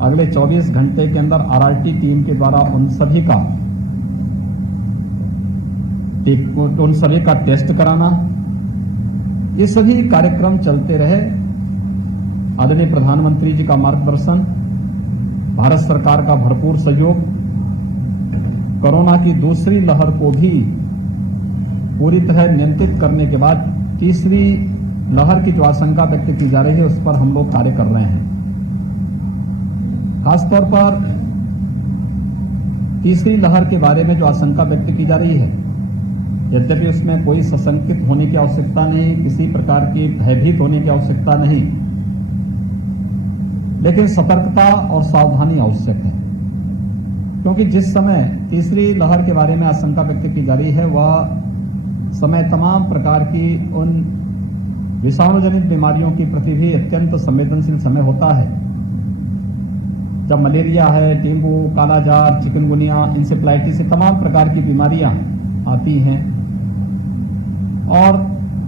अगले 24 घंटे के अंदर आरआरटी टीम के द्वारा उन सभी का टेस्ट कराना, ये सभी कार्यक्रम चलते रहे। आदरणीय प्रधानमंत्री जी का मार्गदर्शन, भारत सरकार का भरपूर सहयोग, कोरोना की दूसरी लहर को भी पूरी तरह नियंत्रित करने के बाद तीसरी लहर की जो आशंका व्यक्त की जा रही है उस पर हम लोग कार्य कर रहे हैं। खासतौर पर तीसरी लहर के बारे में जो आशंका व्यक्त की जा रही है, यद्यपि उसमें कोई सशंकित होने की आवश्यकता नहीं, किसी प्रकार की भयभीत होने की आवश्यकता नहीं, लेकिन सतर्कता और सावधानी आवश्यक है। क्योंकि जिस समय तीसरी लहर के बारे में आशंका व्यक्त की जा रही है वह समय तमाम प्रकार की उन विषाणुजनित बीमारियों की प्रति भी अत्यंत संवेदनशील समय होता है। जब मलेरिया है, डेंगू, कालाजार, चिकनगुनिया, इंसेफ्लाइटिस से तमाम प्रकार की बीमारियां आती हैं और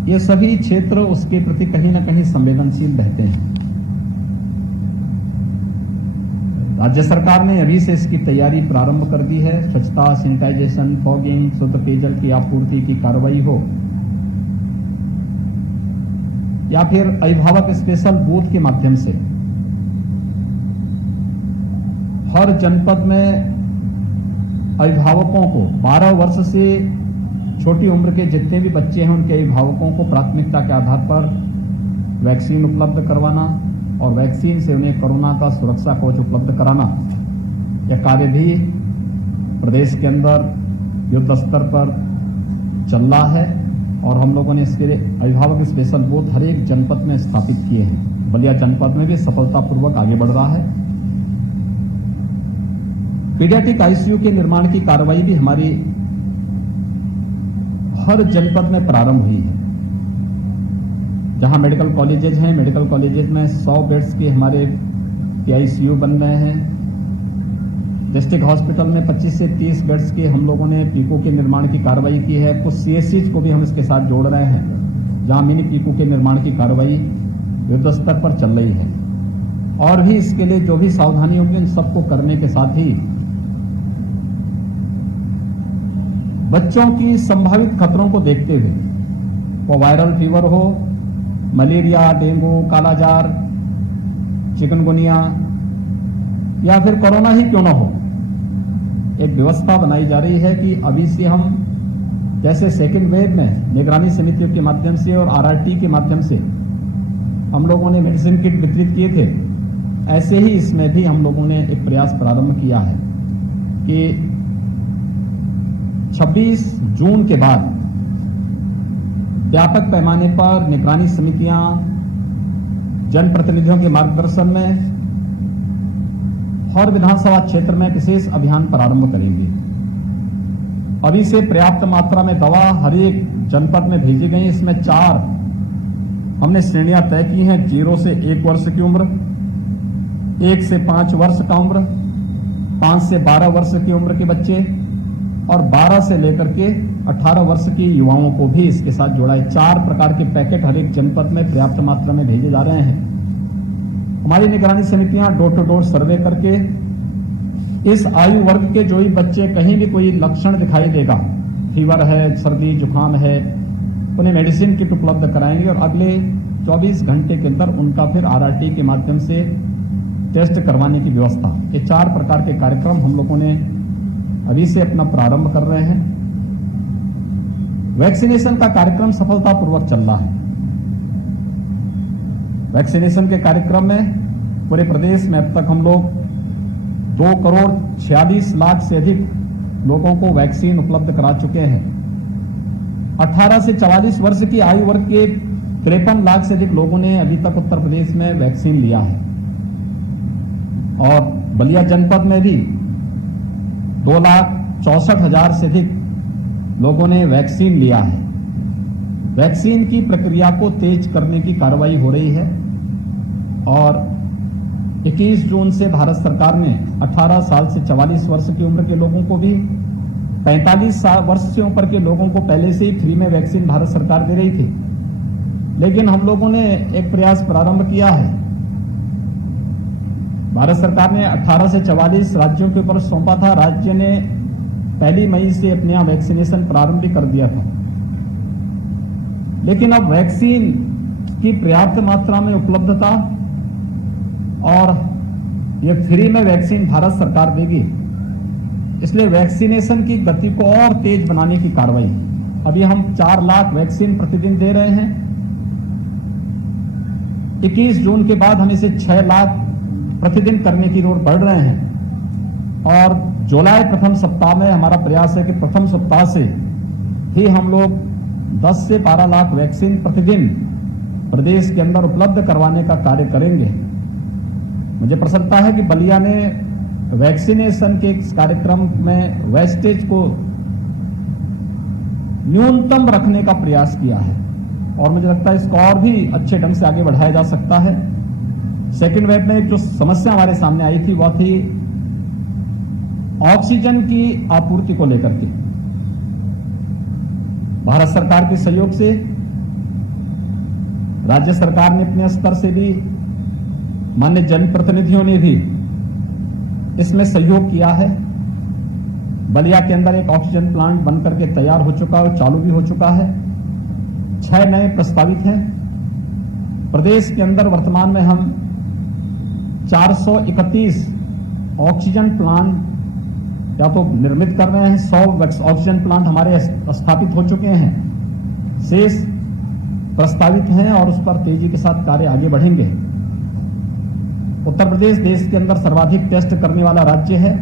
ये सभी क्षेत्र उसके प्रति कहीं न कहीं संवेदनशील रहते हैं। राज्य सरकार ने अभी से इसकी तैयारी प्रारंभ कर दी है। स्वच्छता, सैनिटाइजेशन, फॉगिंग, शुद्ध पेयजल की आपूर्ति की कार्रवाई हो या फिर अभिभावक स्पेशल बूथ के माध्यम से हर जनपद में अभिभावकों को 12 वर्ष से छोटी उम्र के जितने भी बच्चे हैं उनके अभिभावकों को प्राथमिकता के आधार पर वैक्सीन उपलब्ध करवाना और वैक्सीन से उन्हें कोरोना का सुरक्षा कवच उपलब्ध कराना, यह कार्य भी प्रदेश के अंदर युद्ध स्तर पर चल रहा है और हम लोगों ने इसके अभिभावक स्पेशल बूथ हर एक जनपद में स्थापित किए हैं। बलिया जनपद में भी सफलतापूर्वक आगे बढ़ रहा है। पीडियाट्रिक आईसीयू के निर्माण की कार्रवाई भी हमारी हर जनपद में प्रारंभ हुई है। जहां मेडिकल कॉलेजेज हैं, मेडिकल कॉलेजेज में 100 बेड्स के हमारे पीआईसीयू बन रहे हैं। डिस्ट्रिक्ट हॉस्पिटल में 25 से 30 बेड्स के हम लोगों ने पीको के निर्माण की कार्रवाई की है। कुछ सीएससीज को भी हम इसके साथ जोड़ रहे हैं जहां मिनी पीको के निर्माण की कार्रवाई युद्ध स्तर पर चल रही है। और भी इसके लिए जो भी सावधानी होगी इन सबको करने के साथ ही बच्चों की संभावित खतरों को देखते हुए, वो वायरल फीवर हो, मलेरिया, डेंगू, कालाजार, चिकनगुनिया या फिर कोरोना ही क्यों न हो, एक व्यवस्था बनाई जा रही है कि अभी से हम जैसे सेकेंड वेव में निगरानी समितियों के माध्यम से और आरआरटी के माध्यम से हम लोगों ने मेडिसिन किट वितरित किए थे, ऐसे ही इसमें भी हम लोगों ने एक प्रयास प्रारंभ किया है कि 26 जून के बाद व्यापक पैमाने पर निगरानी समितियां जनप्रतिनिधियों के मार्गदर्शन में हर विधानसभा क्षेत्र में विशेष अभियान प्रारंभ करेंगे। अभी से पर्याप्त मात्रा में दवा हर एक जनपद में भेजी गई। इसमें 4 हमने श्रेणियां तय की हैं। 0 से 1 वर्ष की उम्र, 1 से 5 वर्ष का उम्र, 5 से 12 वर्ष की उम्र के बच्चे और 12 से लेकर के 18 वर्ष की युवाओं को भी इसके साथ जोड़ा है। 4 प्रकार के पैकेट हर एक जनपद में पर्याप्त मात्रा में भेजे जा रहे हैं। हमारी निगरानी समितियां डोर टू डोर सर्वे करके इस आयु वर्ग के जो भी बच्चे कहीं भी कोई लक्षण दिखाई देगा, फीवर है, सर्दी जुकाम है, उन्हें मेडिसिन किट उपलब्ध कराएंगे और अगले 24 घंटे के अंदर उनका फिर आरआरटी के माध्यम से टेस्ट करवाने की व्यवस्था। ये 4 प्रकार के कार्यक्रम हम लोगों ने अभी से अपना प्रारंभ कर रहे हैं। वैक्सीनेशन का कार्यक्रम सफलतापूर्वक चल रहा है। वैक्सीनेशन के कार्यक्रम में पूरे प्रदेश में अब तक हम लोग 2,46,00,000 से अधिक लोगों को वैक्सीन उपलब्ध करा चुके हैं। 18 से 44 वर्ष की आयु वर्ग के 53 लाख से अधिक लोगों ने अभी तक उत्तर प्रदेश में वैक्सीन लिया है और बलिया जनपद में भी 2,64,000 से अधिक लोगों ने वैक्सीन लिया है। वैक्सीन की प्रक्रिया को तेज करने की कार्रवाई हो रही है और 21 जून से भारत सरकार ने 18 साल से 44 वर्ष की उम्र के लोगों को भी, 45 वर्ष से ऊपर के लोगों को पहले से ही फ्री में वैक्सीन भारत सरकार दे रही थी। लेकिन हम लोगों ने एक प्रयास प्रारंभ किया है भारत सरकार ने 18 से 44 राज्यों के ऊपर सौंपा था। राज्य ने 1 मई से अपने यहाँ वैक्सीनेशन प्रारंभ भी कर दिया था, लेकिन अब वैक्सीन की पर्याप्त मात्रा में उपलब्धता और ये फ्री में वैक्सीन भारत सरकार देगी, इसलिए वैक्सीनेशन की गति को और तेज बनाने की कार्रवाई। अभी हम 4 लाख वैक्सीन प्रतिदिन दे रहे हैं। 21 जून के बाद हम इसे 6 लाख प्रतिदिन करने की ओर बढ़ रहे हैं और जुलाई प्रथम सप्ताह में हमारा प्रयास है कि प्रथम सप्ताह से ही हम लोग 10 से 12 लाख वैक्सीन प्रतिदिन प्रदेश के अंदर उपलब्ध करवाने का कार्य करेंगे। मुझे प्रसन्नता है कि बलिया ने वैक्सीनेशन के इस कार्यक्रम में वेस्टेज को न्यूनतम रखने का प्रयास किया है और मुझे लगता है इसको और भी अच्छे ढंग से आगे बढ़ाया जा सकता है। सेकेंड वेव में जो समस्या हमारे सामने आई थी वह थी ऑक्सीजन की आपूर्ति को लेकर के। भारत सरकार के सहयोग से राज्य सरकार ने अपने स्तर से भी, माननीय जनप्रतिनिधियों ने भी इसमें सहयोग किया है। बलिया के अंदर एक ऑक्सीजन प्लांट बनकर के तैयार हो चुका है, चालू भी हो चुका है। 6 नए प्रस्तावित हैं। प्रदेश के अंदर वर्तमान में हम 431 ऑक्सीजन प्लांट या तो निर्मित कर रहे हैं। 100 ऑक्सीजन प्लांट हमारे स्थापित हो चुके हैं, शेष प्रस्तावित हैं और उस पर तेजी के साथ कार्य आगे बढ़ेंगे। उत्तर प्रदेश देश के अंदर सर्वाधिक टेस्ट करने वाला राज्य है।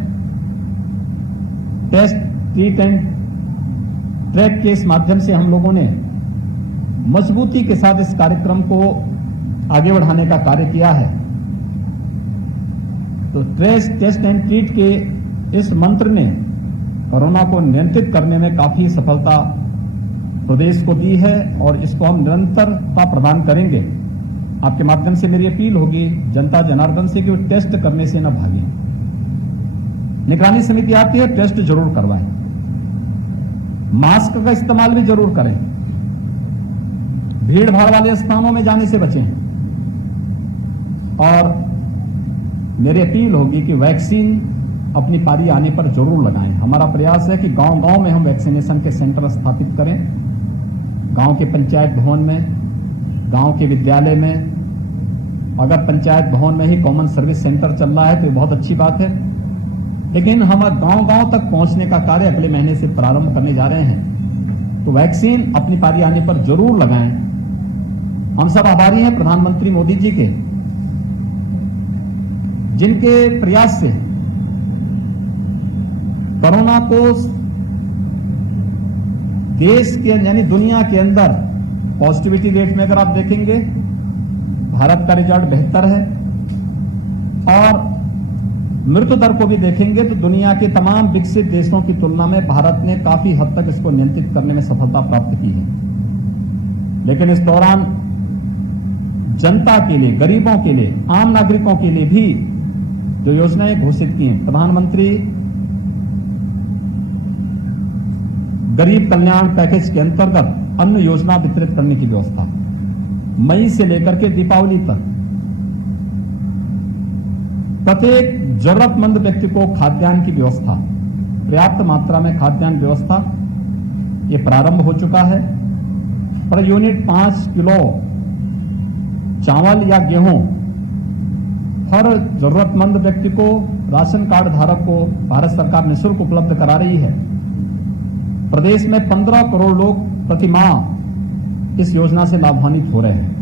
टेस्ट ट्रीट एंड ट्रैक के इस माध्यम से हम लोगों ने मजबूती के साथ इस कार्यक्रम को आगे बढ़ाने का कार्य किया है। तो टेस्ट एंड ट्रीट के इस मंत्र ने कोरोना को नियंत्रित करने में काफी सफलता प्रदेश को दी है और इसको हम निरंतरता प्रदान करेंगे। आपके माध्यम से मेरी अपील होगी जनता जनार्दन से कि वो टेस्ट करने से न भागें। निगरानी समिति आती है, टेस्ट जरूर करवाएं। मास्क का इस्तेमाल भी जरूर करें। भीड़ भाड़ वाले स्थानों में जाने से बचें और मेरी अपील होगी कि वैक्सीन अपनी पारी आने पर जरूर लगाएं। हमारा प्रयास है कि गांव-गांव में हम वैक्सीनेशन के सेंटर स्थापित करें। गांव के पंचायत भवन में, गांव के विद्यालय में। अगर पंचायत भवन में ही कॉमन सर्विस सेंटर चल रहा है तो बहुत अच्छी बात है, लेकिन हम गांव-गांव तक पहुंचने का कार्य अगले महीने से प्रारंभ करने जा रहे हैं। तो वैक्सीन अपनी पारी आने पर जरूर लगाएं। हम सब आभारी हैं प्रधानमंत्री मोदी जी के, जिनके प्रयास से कोरोना को देश के यानी दुनिया के अंदर पॉजिटिविटी रेट में अगर आप देखेंगे भारत का रिजल्ट बेहतर है और मृत्यु दर को भी देखेंगे तो दुनिया के तमाम विकसित देशों की तुलना में भारत ने काफी हद तक इसको नियंत्रित करने में सफलता प्राप्त की है। लेकिन इस दौरान जनता के लिए, गरीबों के लिए, आम नागरिकों के लिए भी जो योजनाएं घोषित की हैं, प्रधानमंत्री गरीब कल्याण पैकेज के अंतर्गत अन्न योजना वितरित करने की व्यवस्था, मई से लेकर के दीपावली तक प्रत्येक जरूरतमंद व्यक्ति को खाद्यान्न की व्यवस्था, पर्याप्त मात्रा में खाद्यान्न व्यवस्था ये प्रारंभ हो चुका है। पर यूनिट 5 किलो चावल या गेहूं हर जरूरतमंद व्यक्ति को, राशन कार्ड धारक को भारत सरकार निःशुल्क उपलब्ध करा रही है। प्रदेश में 15 करोड़ लोग प्रतिमाह इस योजना से लाभान्वित हो रहे हैं।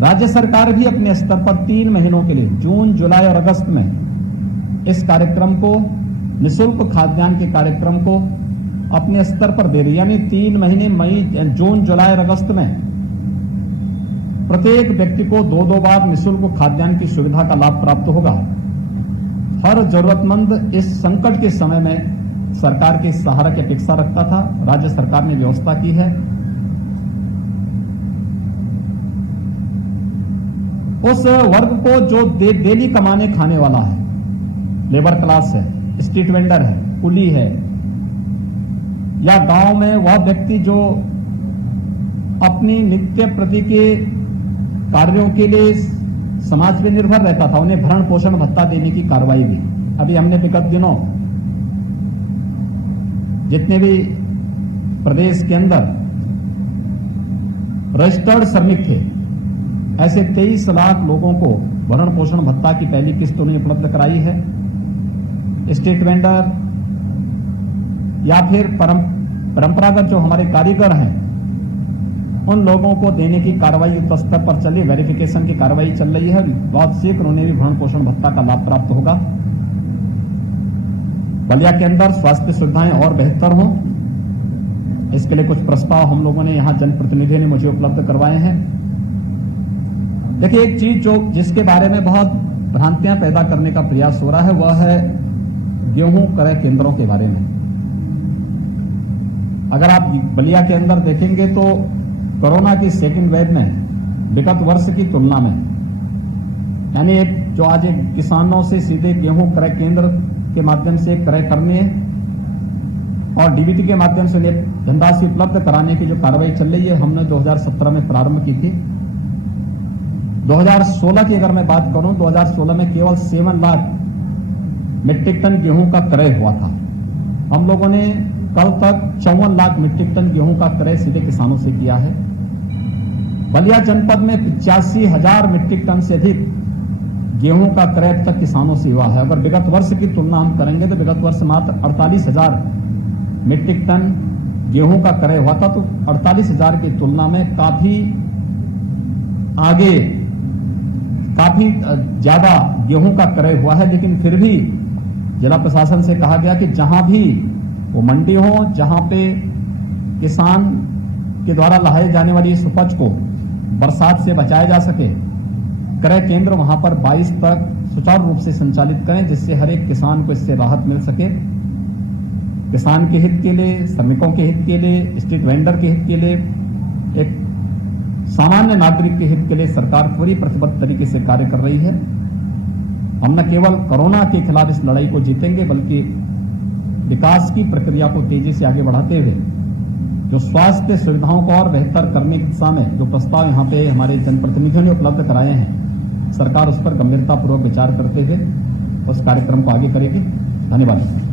राज्य सरकार भी अपने स्तर पर 3 महीनों के लिए, जून, जुलाई और अगस्त में इस कार्यक्रम को, निःशुल्क खाद्यान्न के कार्यक्रम को अपने स्तर पर दे रही है। यानी 3 महीने मई, जून, जुलाई और अगस्त में प्रत्येक व्यक्ति को 2-2 बार निःशुल्क खाद्यान्न की सुविधा का लाभ प्राप्त होगा। हर जरूरतमंद इस संकट के समय में सरकार के सहारा की अपेक्षा रखता था। राज्य सरकार ने व्यवस्था की है। उस वर्ग को जो डेली कमाने खाने वाला है, लेबर क्लास है, स्ट्रीट वेंडर है, कुली है, या गांव में वह व्यक्ति जो अपनी नित्य प्रति के कार्यों के लिए समाज पे निर्भर रहता था, उन्हें भरण पोषण भत्ता देने की कार्रवाई भी अभी हमने विगत दिनों जितने भी प्रदेश के अंदर रजिस्टर्ड श्रमिक थे, ऐसे 23 लाख लोगों को भरण पोषण भत्ता की पहली किस्त उन्हें उपलब्ध कराई है। स्ट्रीट वेंडर या फिर परंपरागत जो हमारे कारीगर हैं, उन लोगों को देने की कार्रवाई युद्ध स्तर पर चली, वेरिफिकेशन की कार्रवाई चल रही है। बहुत शीघ्र उन्हें भी भरण पोषण भत्ता का लाभ प्राप्त होगा। बलिया के अंदर स्वास्थ्य सुविधाएं और बेहतर हों, इसके लिए कुछ प्रस्ताव हम लोगों ने यहां जनप्रतिनिधियों ने मुझे उपलब्ध करवाए हैं। देखिए, एक चीज जो जिसके बारे में बहुत भ्रांतियां पैदा करने का प्रयास हो रहा है, वह है गेहूं क्रय केंद्रों के बारे में। अगर आप बलिया के अंदर देखेंगे तो कोरोना की सेकेंड वेव में विगत वर्ष की तुलना में, यानी जो आज किसानों से सीधे गेहूं क्रय केंद्र के माध्यम से क्रय करने और डीबीटी के माध्यम से उन्हें धनराशि उपलब्ध कराने की जो कार्रवाई चल रही है, हमने 2017 में प्रारंभ की थी। 2016 की अगर मैं बात करूं, 2016 में केवल 7 लाख मीट्रिक टन गेहूं का क्रय हुआ था। हम लोगों ने कल तक 54 लाख मीट्रिक टन गेहूं का क्रय सीधे किसानों से किया है। बलिया जनपद में 85,000 मीट्रिक टन से अधिक गेहूं का क्रय अब तक किसानों से हुआ है। अगर विगत वर्ष की तुलना हम करेंगे तो विगत वर्ष मात्र 48,000 मीट्रिक टन गेहूं का क्रय हुआ था, तो 48,000 की तुलना में काफी आगे, काफी ज्यादा गेहूं का क्रय हुआ है। लेकिन फिर भी जिला प्रशासन से कहा गया कि जहां भी वो मंडी हो, जहां पे किसान के द्वारा लाए जाने वाली इस उपज को बरसात से बचाया जा सके, क्रय केंद्र वहां पर 22 तक सुचारू रूप से संचालित करें, जिससे हर एक किसान को इससे राहत मिल सके। किसान के हित के लिए, श्रमिकों के हित के लिए, स्ट्रीट वेंडर के हित के लिए, एक सामान्य नागरिक के हित के लिए सरकार पूरी प्रतिबद्ध तरीके से कार्य कर रही है। हम न केवल कोरोना के खिलाफ इस लड़ाई को जीतेंगे, बल्कि विकास की प्रक्रिया को तेजी से आगे बढ़ाते हुए जो स्वास्थ्य सुविधाओं को और बेहतर करने की दिशा में जो प्रस्ताव यहाँ पे हमारे जनप्रतिनिधियों ने उपलब्ध कराए हैं, सरकार उस पर गंभीरतापूर्वक विचार करते हुए उस कार्यक्रम को आगे करेगी। धन्यवाद।